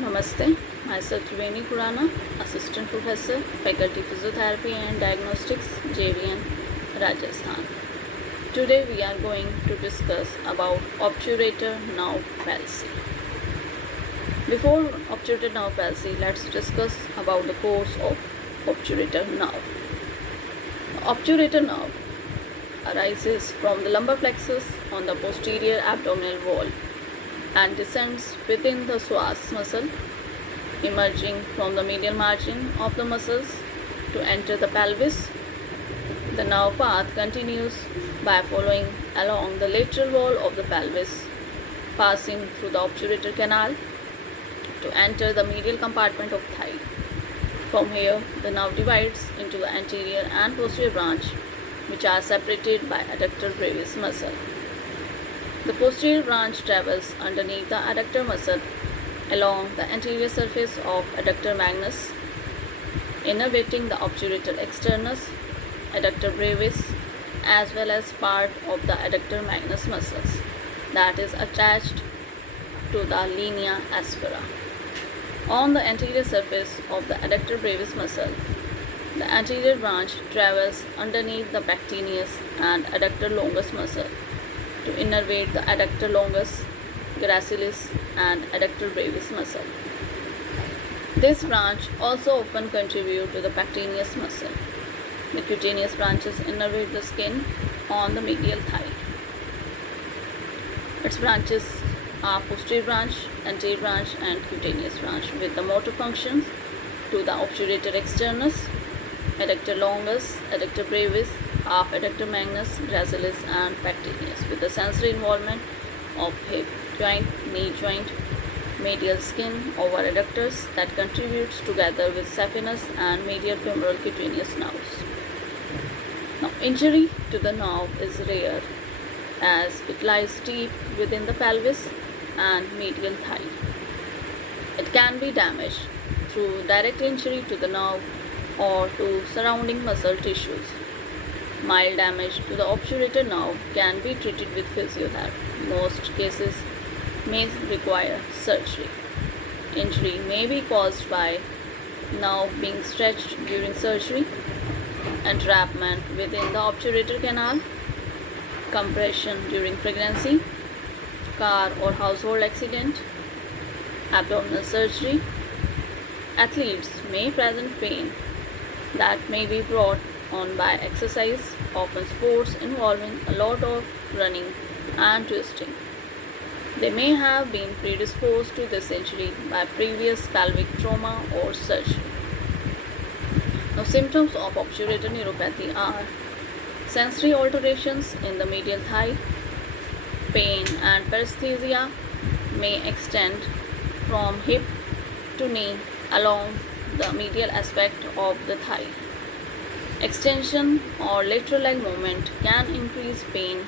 Namaste, myself Triveni Kurana, Assistant Professor, Faculty Physiotherapy and Diagnostics, JVN, Rajasthan. Today we are going to discuss about obturator nerve palsy. Before obturator nerve palsy, let's discuss about the course of obturator nerve. Obturator nerve arises from the lumbar plexus on the posterior abdominal wall and descends within the psoas muscle, emerging from the medial margin of the muscles to enter the pelvis. The nerve path continues by following along the lateral wall of the pelvis, passing through the obturator canal to enter the medial compartment of thigh. From here, the nerve divides into the anterior and posterior branch, which are separated by adductor brevis muscle. The posterior branch travels underneath the adductor muscle along the anterior surface of adductor magnus, innervating the obturator externus, adductor brevis, as well as part of the adductor magnus muscles that is attached to the linea aspera. On the anterior surface of the adductor brevis muscle, the anterior branch travels underneath the pectineus and adductor longus muscle to innervate the adductor longus, gracilis, and adductor brevis muscle. This branch also often contributes to the pectineus muscle. The cutaneous branches innervate the skin on the medial thigh. Its branches are posterior branch, anterior branch, and cutaneous branch with the motor functions to the obturator externus, adductor longus, adductor brevis, half adductor magnus, gracilis, and pectineus with the sensory involvement of hip joint, knee joint, medial skin over adductors that contributes together with saphenous and medial femoral cutaneous nerves. Now, injury to the nerve is rare as it lies deep within the pelvis and medial thigh. It can be damaged through direct injury to the nerve or to surrounding muscle tissues. Mild damage to the obturator nerve can be treated with physiotherapy. Most cases may require surgery. Injury may be caused by nerve being stretched during surgery, entrapment within the obturator canal, compression during pregnancy, car or household accident, abdominal surgery. Athletes may present pain that may be brought on by exercise, often sports involving a lot of running and twisting. They may have been predisposed to this injury by previous pelvic trauma or surgery. Now, symptoms of obturator neuropathy are sensory alterations in the medial thigh. Pain and paresthesia may extend from hip to knee along the medial aspect of the thigh. Extension or lateral leg movement can increase pain.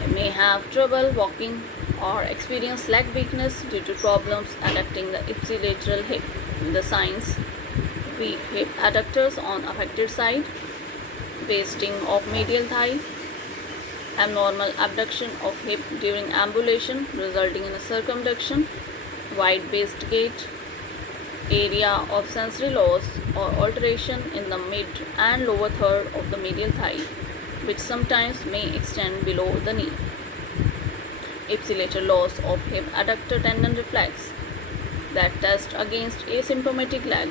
You may have trouble walking or experience leg weakness due to problems adducting the ipsilateral hip. The signs: weak hip adductors on affected side, wasting of medial thigh, abnormal abduction of hip during ambulation resulting in a circumduction, wide-based gait, area of sensory loss or alteration in the mid and lower third of the medial thigh, which sometimes may extend below the knee. Ipsilateral loss of hip adductor tendon reflex that test against asymptomatic leg,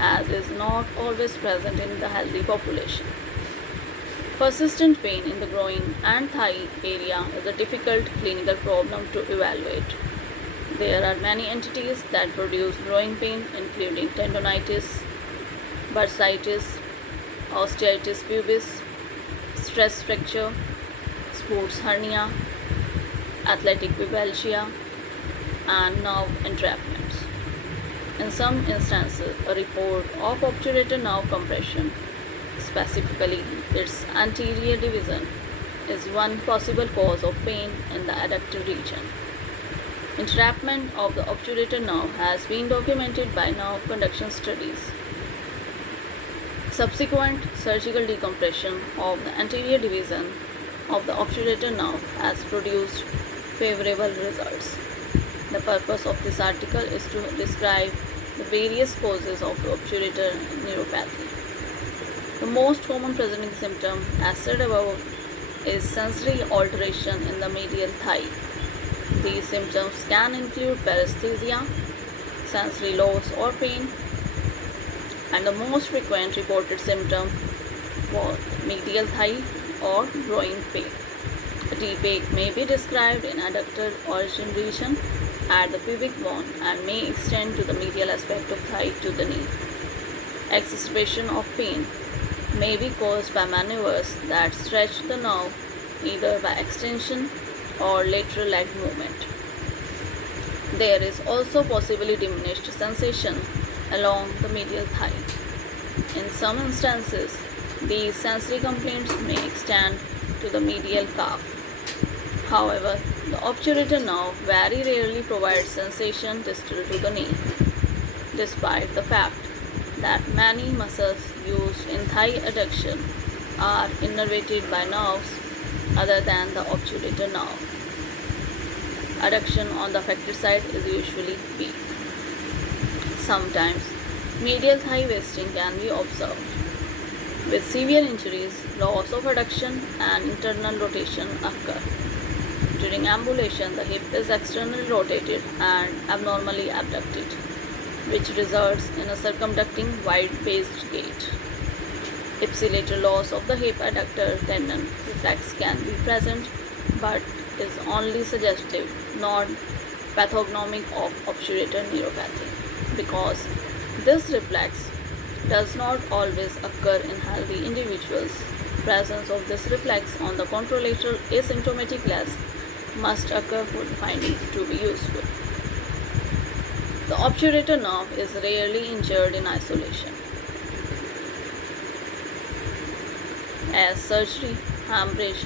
as is not always present in the healthy population. Persistent pain in the groin and thigh area is a difficult clinical problem to evaluate. There are many entities that produce growing pain, including tendonitis, bursitis, osteitis pubis, stress fracture, sports hernia, athletic pubalgia, and nerve entrapments. In some instances, a report of obturator nerve compression, specifically its anterior division, is one possible cause of pain in the adductor region. Entrapment of the obturator nerve has been documented by nerve conduction studies. Subsequent surgical decompression of the anterior division of the obturator nerve has produced favorable results. The purpose of this article is to describe the various causes of obturator neuropathy. The most common presenting symptom, as said above, is sensory alteration in the medial thigh. These symptoms can include paresthesia, sensory loss or pain, and the most frequent reported symptom was medial thigh or groin pain. A deep ache may be described in adductor origin region at the pubic bone and may extend to the medial aspect of thigh to the knee. Exacerbation of pain may be caused by maneuvers that stretch the nerve either by extension or lateral leg movement. There is also possibly diminished sensation along the medial thigh. In some instances, these sensory complaints may extend to the medial calf. However, the obturator nerve very rarely provides sensation distal to the knee, despite the fact that many muscles used in thigh adduction are innervated by nerves other than the obturator nerve. Adduction on the affected side is usually weak. Sometimes medial thigh wasting can be observed. With severe injuries, loss of adduction and internal rotation occur. During ambulation, the hip is externally rotated and abnormally abducted, which results in a circumducting wide-based gait. Ipsilateral loss of the hip adductor tendon reflex can be present, but is only suggestive, not pathognomic of obturator neuropathy, because this reflex does not always occur in healthy individuals. Presence of this reflex on the contralateral asymptomatic leg must occur for the finding to be useful. The obturator nerve is rarely injured in isolation, as surgery, hemorrhage,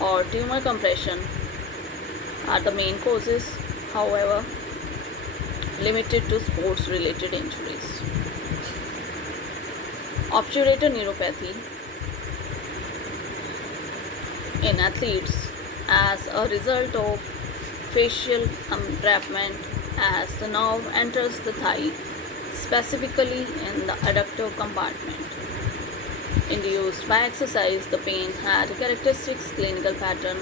or tumor compression are the main causes, however, limited to sports-related injuries. Obturator neuropathy in athletes as a result of facial entrapment as the nerve enters the thigh, specifically in the adductor compartment. Induced by exercise, the pain had a characteristic clinical pattern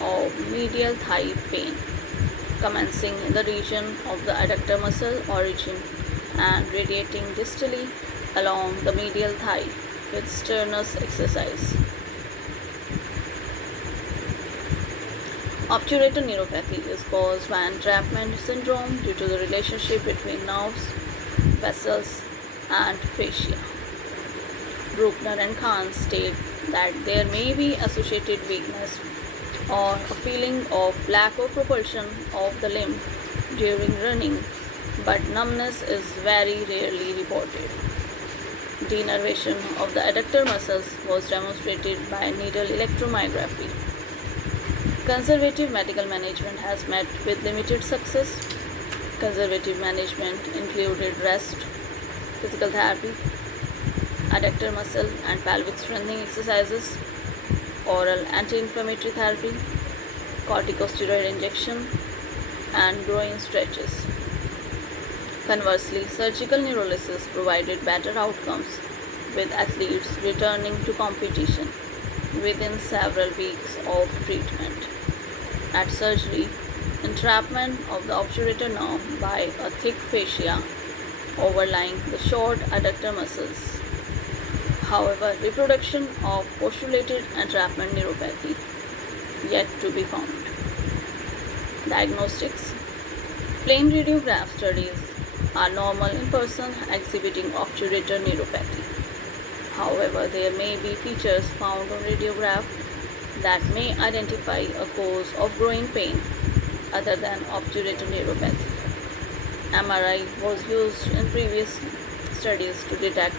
of medial thigh pain, commencing in the region of the adductor muscle origin and radiating distally along the medial thigh with strenuous exercise. Obturator neuropathy is caused by entrapment syndrome due to the relationship between nerves, vessels, and fascia. Bruckner and Kahn state that there may be associated weakness or a feeling of lack of propulsion of the limb during running, but numbness is very rarely reported. Denervation of the adductor muscles was demonstrated by needle electromyography. Conservative medical management has met with limited success. Conservative management included rest, physical therapy, adductor muscle and pelvic strengthening exercises, oral anti-inflammatory therapy, corticosteroid injection, and groin stretches. Conversely, surgical neurolysis provided better outcomes, with athletes returning to competition within several weeks of treatment. At surgery, entrapment of the obturator nerve by a thick fascia overlying the short adductor muscles. However, reproduction of postulated entrapment neuropathy yet to be found. Diagnostics. Plain radiograph studies are normal in person exhibiting obturator neuropathy. However, there may be features found on radiograph that may identify a cause of groin pain other than obturator neuropathy. MRI was used in previous studies to detect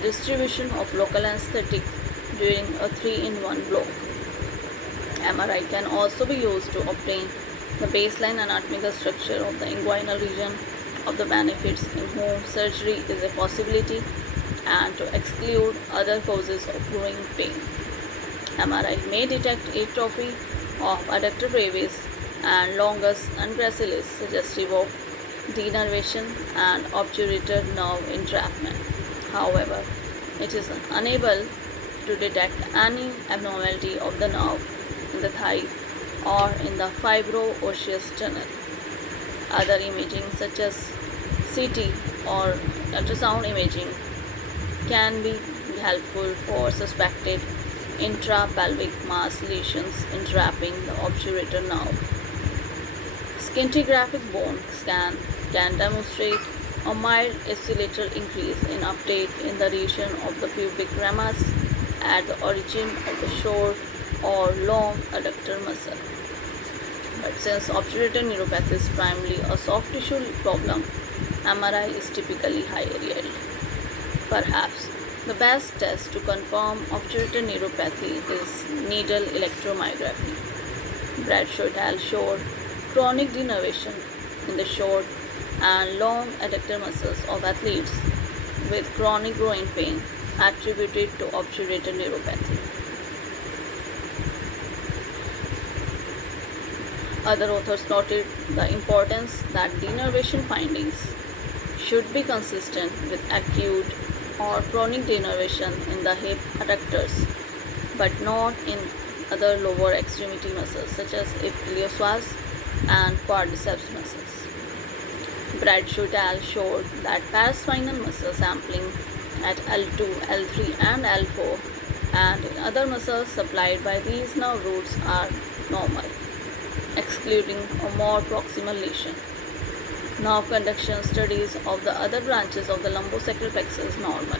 distribution of local anesthetic during a 3-in-1 block. MRI can also be used to obtain the baseline anatomical structure of the inguinal region of the benefits in whom surgery is a possibility and to exclude other causes of groin pain. MRI may detect atrophy of adductor brevis and longus and gracilis, suggestive of denervation and obturator nerve entrapment. However, it is unable to detect any abnormality of the nerve in the thigh or in the fibro-osseous tunnel. Other imaging such as CT or ultrasound imaging can be helpful for suspected intrapelvic mass lesions entrapping the obturator nerve. Scintigraphic bone scan can demonstrate a mild oscillator increase in uptake in the region of the pubic ramus at the origin of the short or long adductor muscle. But since obturator neuropathy is primarily a soft tissue problem, MRI is typically higher yield. Perhaps the best test to confirm obturator neuropathy is needle electromyography. Bradshaw et al. Showed chronic denervation in the short and long adductor muscles of athletes with chronic groin pain attributed to obturator neuropathy. Other authors noted the importance that denervation findings should be consistent with acute or chronic denervation in the hip adductors, but not in other lower extremity muscles such as iliopsoas and quadriceps muscles. Bradshaw et al. Showed that paraspinal muscle sampling at L2, L3 and L4 and in other muscles supplied by these nerve roots are normal, excluding a more proximal lesion. Nerve conduction studies of the other branches of the lumbosacral plexus is normal.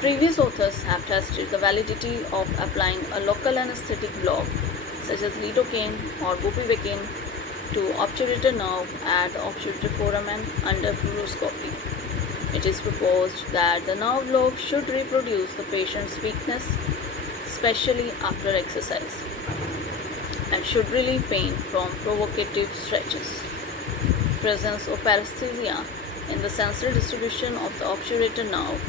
Previous authors have tested the validity of applying a local anesthetic block such as lidocaine or bupivacaine to obturator nerve at the obturator foramen under fluoroscopy. It is proposed that the nerve block should reproduce the patient's weakness, especially after exercise, and should relieve pain from provocative stretches. Presence of paresthesia in the sensory distribution of the obturator nerve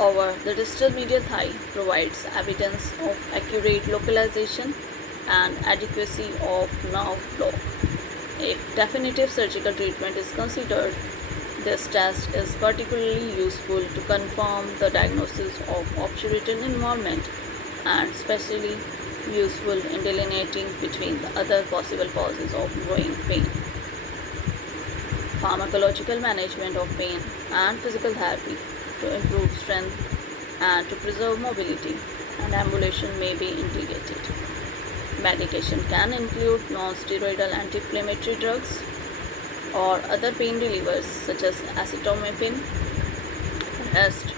over the distal medial thigh provides evidence of accurate localization and adequacy of nerve block. If definitive surgical treatment is considered, this test is particularly useful to confirm the diagnosis of obturator involvement and especially useful in delineating between the other possible causes of groin pain. Pharmacological management of pain and physical therapy to improve strength and to preserve mobility and ambulation may be integrated. Medication can include non-steroidal anti-inflammatory drugs or other pain relievers such as acetaminophen, rest,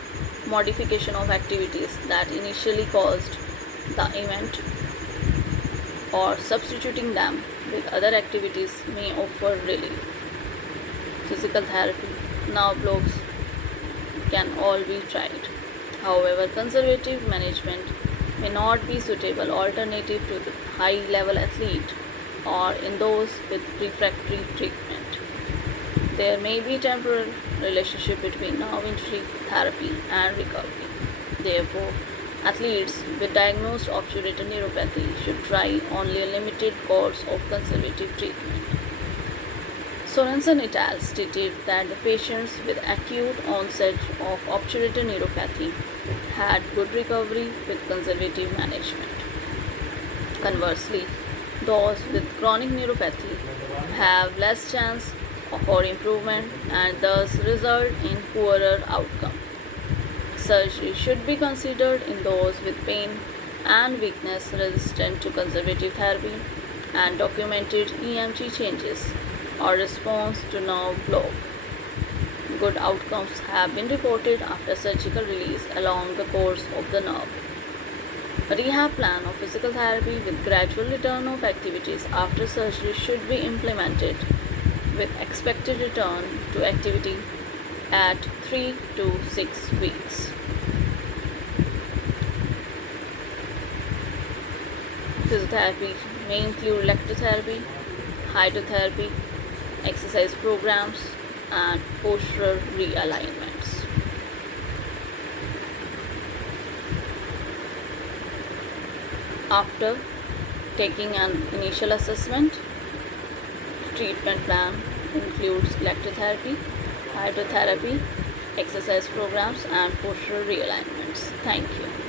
modification of activities that initially caused the event, or substituting them with other activities may offer relief. Physical therapy, nerve blocks can all be tried. However, conservative management may not be suitable alternative to the high-level athlete or in those with refractory treatment. There may be temporal relationship between nerve injury, therapy, and recovery. Therefore, athletes with diagnosed obturator neuropathy should try only a limited course of conservative treatment. Sorensen et al. Stated that the patients with acute onset of obturator neuropathy had good recovery with conservative management. Conversely, those with chronic neuropathy have less chance for improvement and thus result in poorer outcome. Surgery should be considered in those with pain and weakness resistant to conservative therapy and documented EMG changes or response to nerve block. Good outcomes have been reported after surgical release along the course of the nerve. A rehab plan of physical therapy with gradual return of activities after surgery should be implemented with expected return to activity at 3 to 6 weeks. Physiotherapy may include electrotherapy, hydrotherapy, exercise programs, and postural realignments. After taking an initial assessment, treatment plan includes electrotherapy, hydrotherapy, exercise programs, and postural realignments. Thank you.